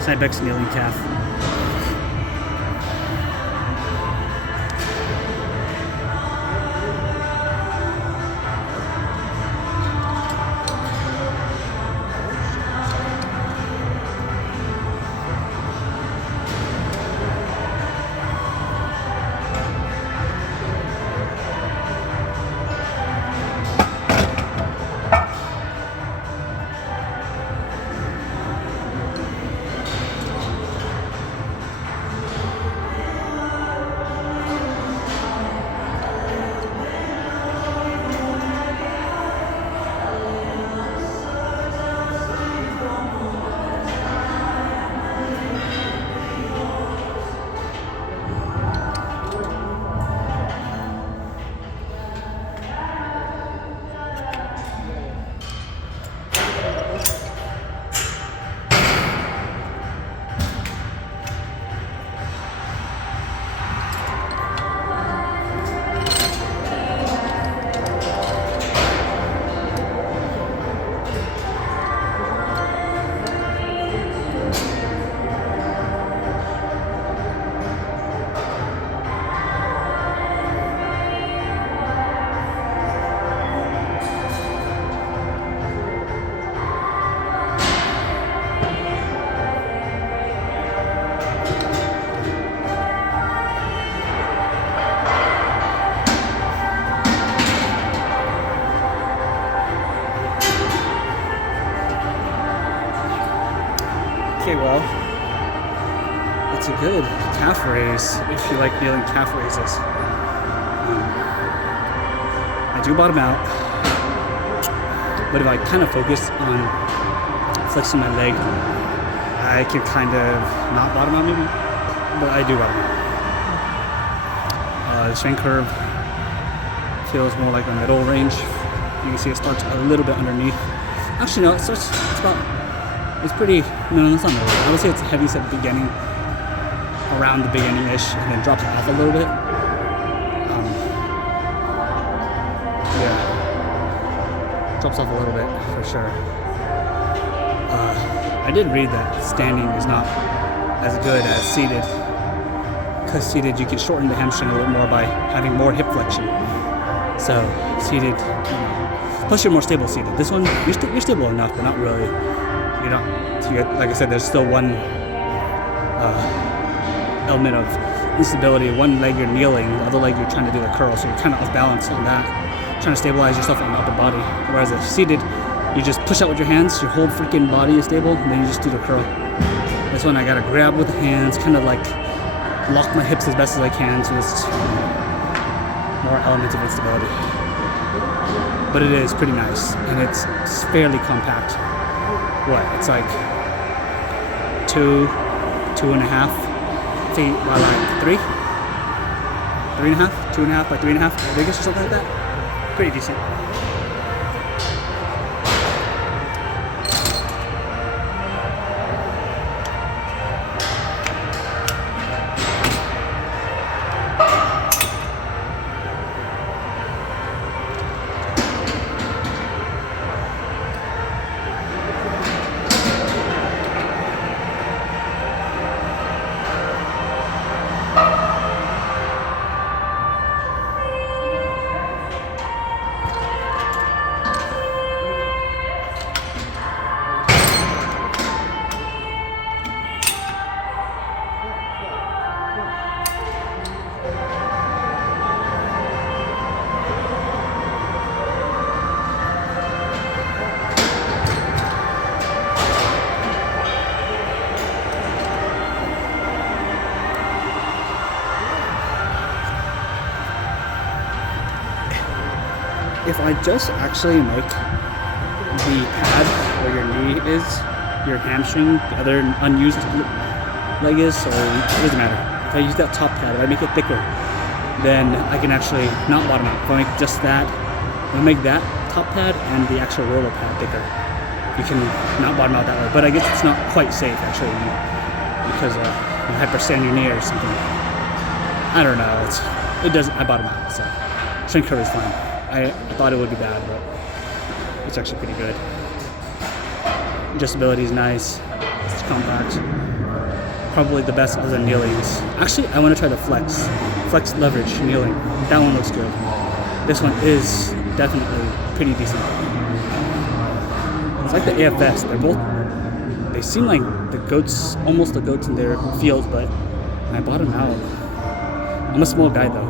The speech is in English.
Cybex kneeling calf. Okay, well, that's a good calf raise if you like kneeling calf raises. I do bottom out, but if I kind of focus on flexing my leg, I can kind of not bottom out maybe, but I do bottom out. The strength curve feels more like a middle range. You can see it starts a little bit underneath. Actually, no, it's pretty, no, that's not middle. I would say it's heaviest at the beginning, around the beginning-ish, and then drops off a little bit. Yeah, drops off a little bit for sure. I did read that standing is not as good as seated, because seated you can shorten the hamstring a little more by having more hip flexion. So seated, plus you're more stable seated. This one, you're stable enough, but not really. You know, like I said, there's still one element of instability. One leg you're kneeling, the other leg you're trying to do the curl, so you're kind of off balance on that, trying to stabilize yourself on the upper body. Whereas if seated, you just push out with your hands, your whole freaking body is stable, and then you just do the curl. This one I gotta grab with the hands, kind of like lock my hips as best as I can, so there's more elements of instability. But it is pretty nice, and it's fairly compact. What, it's like 2.5 feet by like 3? 3.5? 2.5 by 3.5, biggest or something like that? Pretty decent. If I just actually make the pad where your knee is, your hamstring, the other unused leg is, or it doesn't matter. If I use that top pad, if I make it thicker, then I can actually not bottom out. If I make just that, if I make that top pad and the actual roller pad thicker, you can not bottom out that way. But I guess it's not quite safe actually, because you hyperextend your knee or something. I don't know. It doesn't. I bottom out, so strength curve is fine. I thought it would be bad, but it's actually pretty good. Adjustability is nice. It's compact. Probably the best other than kneelings. Actually, I want to try the flex leverage kneeling. That one looks good. This one is definitely pretty decent. It's like the AFS. They seem like the goats, almost the goats in their field, but I bought them out. I'm a small guy though.